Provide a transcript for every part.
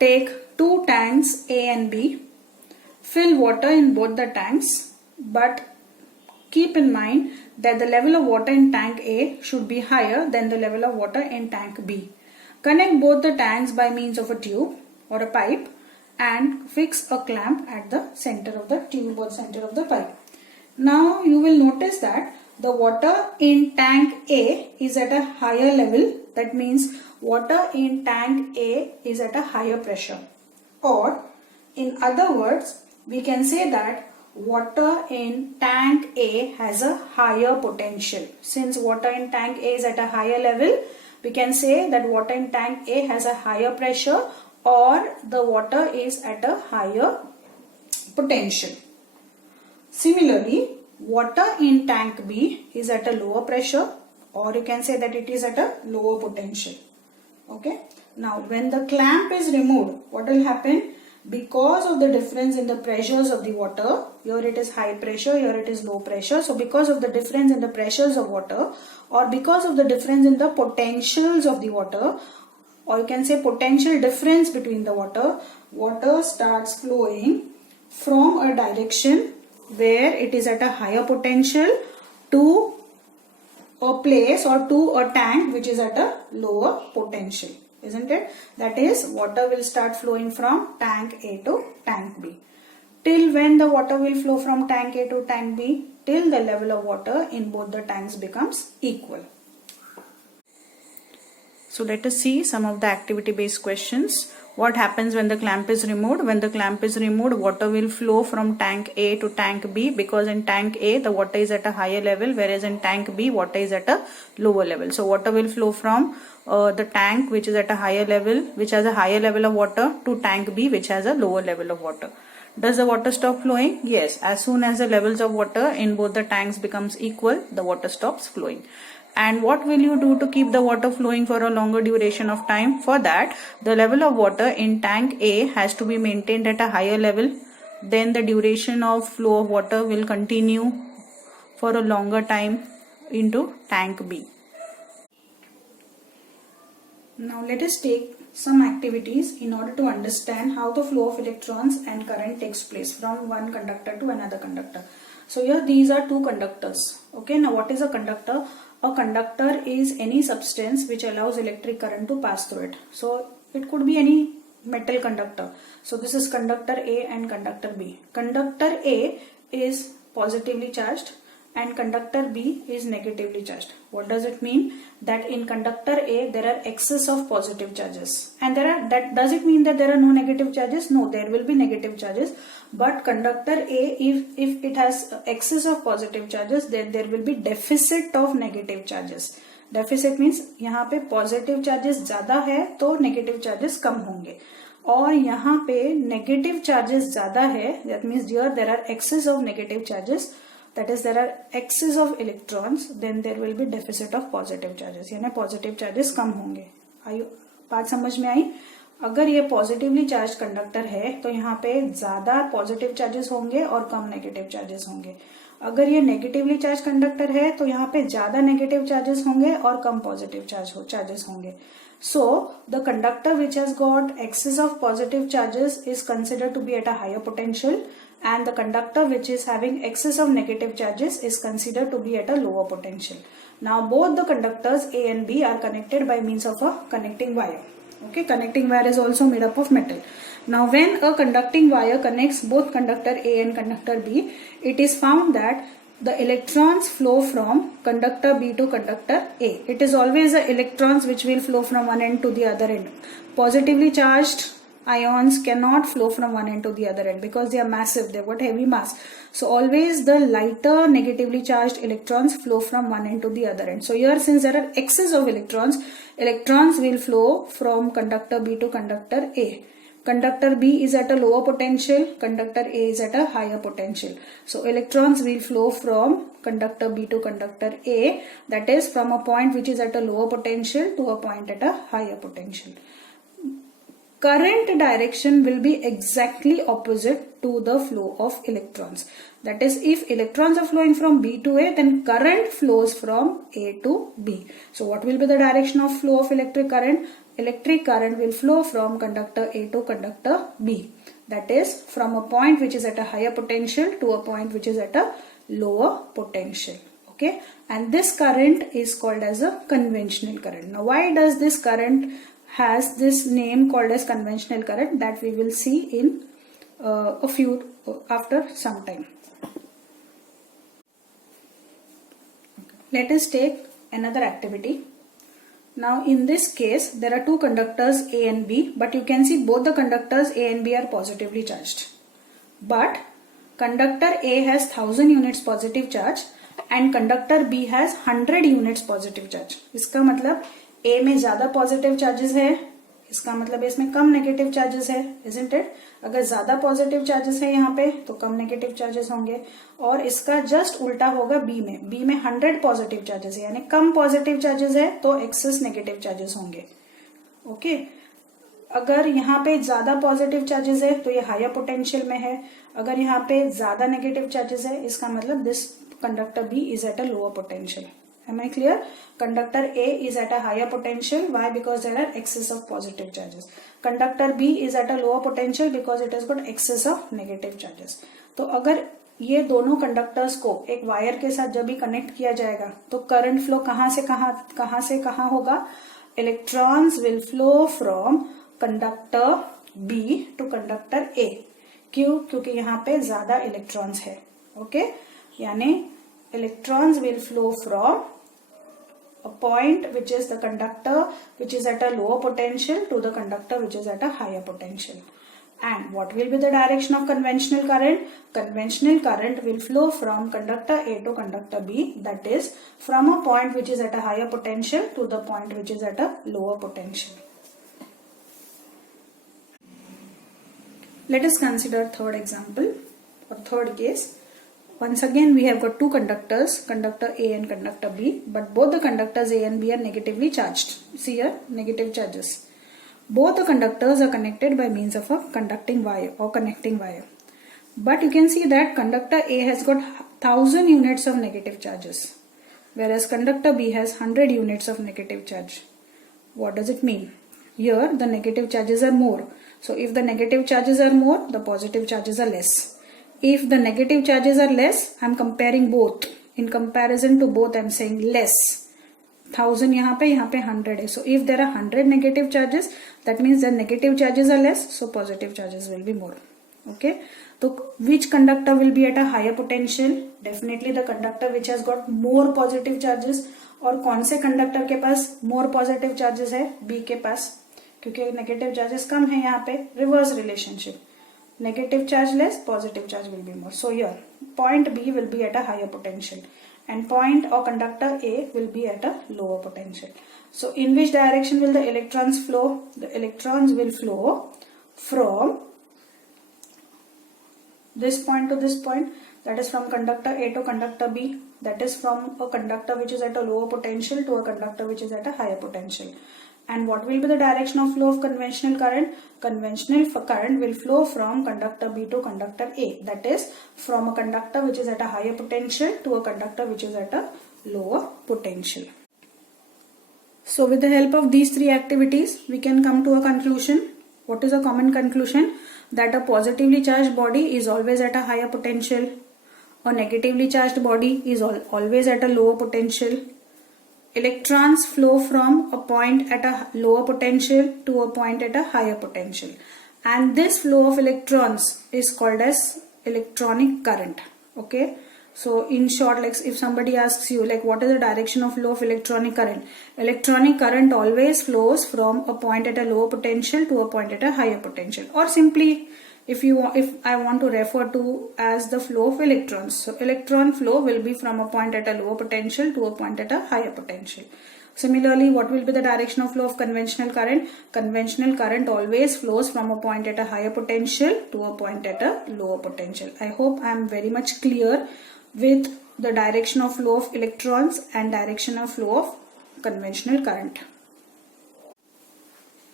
take two tanks A and B, fill water in both the tanks, but keep in mind that the level of water in tank A should be higher than the level of water in tank B. Connect both the tanks by means of a tube or a pipe and fix a clamp at the center of the tube or center of the pipe. Now you will notice that the water in tank A is at a higher level. That means water in tank A is at a higher pressure. Or in other words, we can say that water in tank A has a higher potential. Since water in tank A is at a higher level, we can say that water in tank A has a higher pressure or the water is at a higher potential. Similarly, water in tank B is at a lower pressure, or you can say that it is at a lower potential. Okay. Now, when the clamp is removed, what will happen? Because of the difference in the pressures of the water, here it is high pressure, here it is low pressure. So, because of the difference in the pressures of water, or because of the difference in the potentials of the water, or you can say potential difference between the water, water starts flowing from a direction where it is at a higher potential to a place or to a tank which is at a lower potential, isn't it? That is, water will start flowing from tank A to tank B. Till when the water will flow from tank A to tank B? Till the level of water in both the tanks becomes equal. So let us see some of the activity based questions. What happens when the clamp is removed? When the clamp is removed, water will flow from tank A to tank B, because in tank A the water is at a higher level, whereas in tank B water is at a lower level. So water will flow from the tank which is at a higher level, which has a higher level of water, to tank B which has a lower level of water. Does the water stop flowing? Yes. As soon as the levels of water in both the tanks becomes equal, the water stops flowing. And what will you do to keep the water flowing for a longer duration of time? For that, the level of water in tank A has to be maintained at a higher level. Then the duration of flow of water will continue for a longer time into tank B. Now let us take some activities in order to understand how the flow of electrons and current takes place from one conductor to another conductor. So here these are two conductors. Okay, now what is a conductor? A conductor is any substance which allows electric current to pass through it. So it could be any metal conductor. So this is conductor A and conductor B. Conductor A is positively charged and conductor B is negatively charged. What does it mean? That in conductor A there are excess of positive charges, and does it mean that there are no negative charges? No, there will be negative charges, but conductor A, if it has excess of positive charges, then there will be deficit of negative charges. Deficit means यहाँ पे positive charges ज़्यादा है तो negative charges कम होंगे, और यहाँ पे negative charges ज़्यादा है, that means here there are excess of negative charges, that is there are excess of electrons, then there will be deficit of positive charges, यानी positive charges कम होंगे. बात समझ में आई? अगर ये पॉजिटिवली चार्ज कंडक्टर है तो यहाँ पे ज्यादा पॉजिटिव चार्जेस होंगे और कम नेगेटिव चार्जेस होंगे. अगर ये नेगेटिवली चार्ज कंडक्टर है तो यहाँ पे ज्यादा नेगेटिव चार्जेस होंगे और कम पॉजिटिव चार्जेस होंगे. So the conductor which has got excess of positive charges is considered to be at a higher potential, and the conductor which is having excess of negative charges is considered to be at a lower potential. Now both the conductors A and B are connected by means of a connecting wire. Okay, connecting wire is also made up of metal. Now when a conducting wire connects both conductor A and conductor B, it is found that the electrons flow from conductor B to conductor A. It is always the electrons which will flow from one end to the other end. Positively charged ions cannot flow from one end to the other end because they are massive, they have got heavy mass. So always the lighter negatively charged electrons flow from one end to the other end. So here, since there are excess of electrons will flow from conductor B to conductor A. Conductor B is at a lower potential, conductor A is at a higher potential. So electrons will flow from conductor B to conductor A, that is from a point which is at a lower potential to a point at a higher potential. Current direction will be exactly opposite to the flow of electrons. That is, if electrons are flowing from B to A, then current flows from A to B. So what will be the direction of flow of electric current? electric current will flow from conductor A to conductor B. That is from a point which is at a higher potential to a point which is at a lower potential. Okay, and this current is called as a conventional current. Now why does this current has this name called as conventional current, that we will see in after some time. Let us take another activity. Now in this case there are two conductors A and B, but you can see both the conductors A and B are positively charged. But conductor A has 1000 units positive charge and conductor B has 100 units positive charge. इसका मतलब A में ज्यादा positive charges है, इसका मतलब इसमें कम negative charges है, isn't it? अगर ज्यादा पॉजिटिव चार्जेस है यहाँ पे तो कम नेगेटिव चार्जेस होंगे, और इसका जस्ट उल्टा होगा B में 100 पॉजिटिव चार्जेस है, यानी कम पॉजिटिव चार्जेस है तो एक्सेस नेगेटिव चार्जेस होंगे. ओके, अगर यहाँ पे ज्यादा पॉजिटिव चार्जेस है तो ये हायर पोटेंशियल में है, अगर यहाँ पे ज्यादा नेगेटिव चार्जेस है इसका मतलब this conductor B is at a lower potential. Am I clear? Conductor A is at a higher potential. Why? Because there are excess of positive charges. Conductor B is at a lower potential because it has got excess of negative charges. तो अगर ये दोनों conductors को एक wire के साथ जब भी कनेक्ट किया जाएगा तो करंट फ्लो कहाँ से कहाँ होगा? Electrons will flow from conductor B to conductor A. क्यों? क्योंकि यहाँ पे ज्यादा इलेक्ट्रॉन्स है. ओके, यानी electrons will flow from a point which is the conductor which is at a lower potential to the conductor which is at a higher potential. And what will be the direction of conventional current? Conventional current will flow from conductor A to conductor B, that is from a point which is at a higher potential to the point which is at a lower potential. Let us consider third example or third case. Once again we have got two conductors, conductor A and conductor B, but both the conductors A and B are negatively charged. See here, negative charges. Both the conductors are connected by means of a conducting wire or connecting wire. But you can see that conductor A has got 1000 units of negative charges, whereas conductor B has 100 units of negative charge. What does it mean? Here the negative charges are more. So if the negative charges are more, the positive charges are less. If the negative charges are less, I am comparing both. In comparison to both, I am saying less. 1000 यहाँ पे 100 है. So if there are 100 negative charges, that means the negative charges are less, so positive charges will be more. Okay. So which conductor will be at a higher potential? Definitely the conductor which has got more positive charges. और कौन से conductor के पास more positive charges है? B के पास, क्योंकि negative charges कम है यहाँ पे. Reverse relationship. Negative charge less, positive charge will be more. So here point B will be at a higher potential and point or conductor A will be at a lower potential. So in which direction will the electrons flow? The electrons will flow from this point to this point, that is from conductor A to conductor B, that is from a conductor which is at a lower potential to a conductor which is at a higher potential. And what will be the direction of flow of conventional current? Conventional current will flow from conductor B to conductor A, that is from a conductor which is at a higher potential to a conductor which is at a lower potential. So with the help of these three activities, we can come to a conclusion. What is a common conclusion? That a positively charged body is always at a higher potential. A negatively charged body is always at a lower potential. Electrons flow from a point at a lower potential to a point at a higher potential. And this flow of electrons is called as electronic current. Okay. So in short, like if somebody asks you like what is the direction of flow of electronic current? Electronic current always flows from a point at a lower potential to a point at a higher potential. Or simply if I want to refer to as the flow of electrons. So electron flow will be from a point at a lower potential to a point at a higher potential. Similarly, what will be the direction of flow of conventional current? Conventional current always flows from a point at a higher potential to a point at a lower potential. I hope I am very much clear with the direction of flow of electrons and direction of flow of conventional current.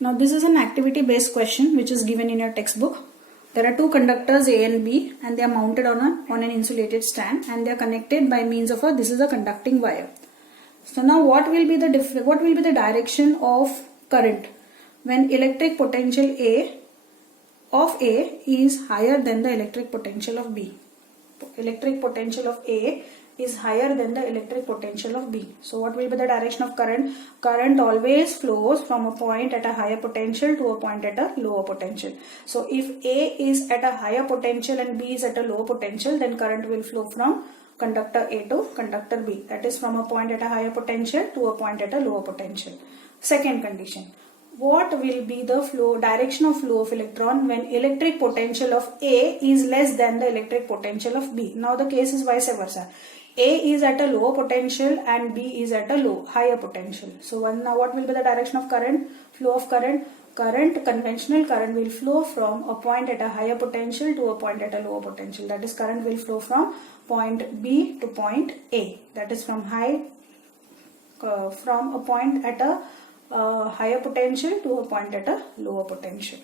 Now this is an activity based question which is given in your textbook. There are two conductors A and B and they are mounted on an insulated stand and they are connected by means of this is a conducting wire. So now what will be the direction of current? when electric potential A of A is higher than the electric potential of B. Electric potential of A is higher than the electric potential of B. So what will be the direction of current? Current always flows from a point at a higher potential to a point at a lower potential. So if A is at a higher potential and B is at a lower potential, then current will flow from conductor A to conductor B. That is from a point at a higher potential to a point at a lower potential. Second condition. What will be the direction of flow of electron when electric potential of A is less than the electric potential of B? Now the case is vice versa. A is at a lower potential and B is at a higher potential. So now what will be the direction of current? Flow of current? Conventional current will flow from a point at a higher potential to a point at a lower potential. That is, current will flow from point B to point A. That is from a point at a higher potential to a point at a lower potential.